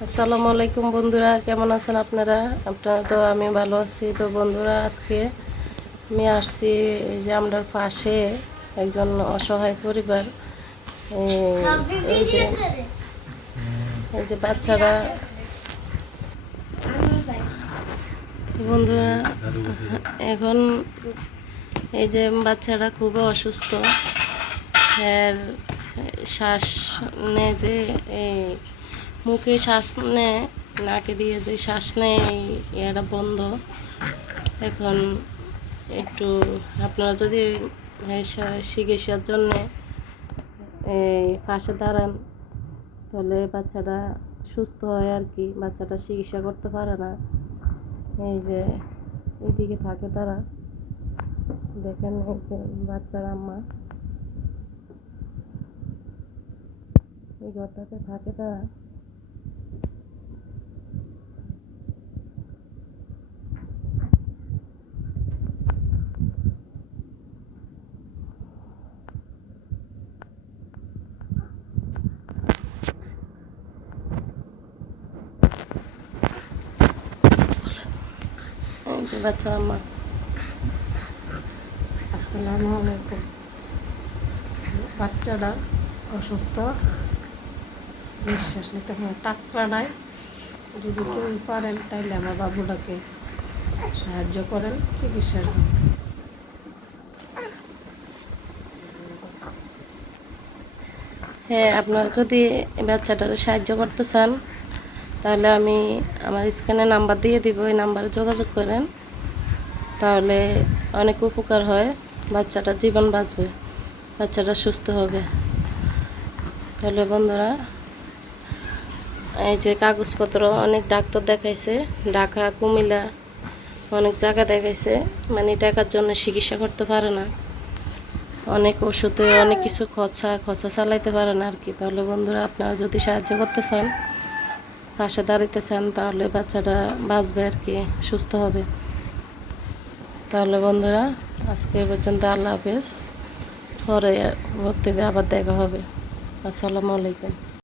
আসসালামু আলাইকুম বন্ধুরা, কেমন আছেন আপনারা? আপনারা তো আমি ভালো আছি। তো বন্ধুরা, আজকে আমি আসছি এই যে আমার পাশে একজন অসহায় পরিবার। এই- যে, এই যে বাচ্চারা। বন্ধুরা, এখন এই যে বাচ্চারা খুবই অসুস্থ। এর শ্বাস নেয় যে এই মুখে শ্বাস নেয়, নাকে দিয়ে যে শ্বাস নেয় এটা বন্ধ। এখন একটু আপনারা যদি চিকিৎসার জন্যে এই পাশে দাঁড়ান, তাহলে বাচ্চাটা সুস্থ হয় আর কি, বাচ্চাটা চিকিৎসা করতে পারে না। এই যে এইদিকে থাকে তারা, দেখেন এই যে বাচ্চার আম্মা। এই ঘরটাতে থাকে তারা এই যে বাচ্চার আম্মা আসসালামু আলাইকুম। বাচ্চাটা অসুস্থ নিঃশ্বাস নিতে হয় টাকরা নাই। যদি কেউ পারেন তাইলে আমার বাবুটাকে সাহায্য করেন চিকিৎসার জন্য। হ্যাঁ আপনারা যদি বাচ্চাটাকে সাহায্য করতে চান তাহলে আমি আমার স্ক্যানে নাম্বার দিয়ে দিব, ওই নাম্বারে যোগাযোগ করেন। তাহলে অনেক উপকার হয় বাচ্চাটার জীবন বাঁচবে, বাচ্চাটা সুস্থ হবে। তাহলে বন্ধুরা, এই যে কাগজপত্র অনেক ডাক্তার দেখাইছে, ঢাকা, কুমিল্লা, অনেক জায়গা দেখাইছে মানে টাকার জন্য চিকিৎসা করতে পারে না। অনেক ওষুধে অনেক কিছু খরচা খরচা চালাইতে পারে না আর কি। তাহলে বন্ধুরা, আপনারা যদি সাহায্য করতে চান পাশে দাঁড়াইতেছেন, তাহলে বাচ্চাটা বাঁচবে আর কি, সুস্থ হবে। তাহলে বন্ধুরা, আজকে পর্যন্ত আল্লাহ হাফেজ। পরে ভর্তিতে আবার দেখা হবে। আসসালামু আলাইকুম।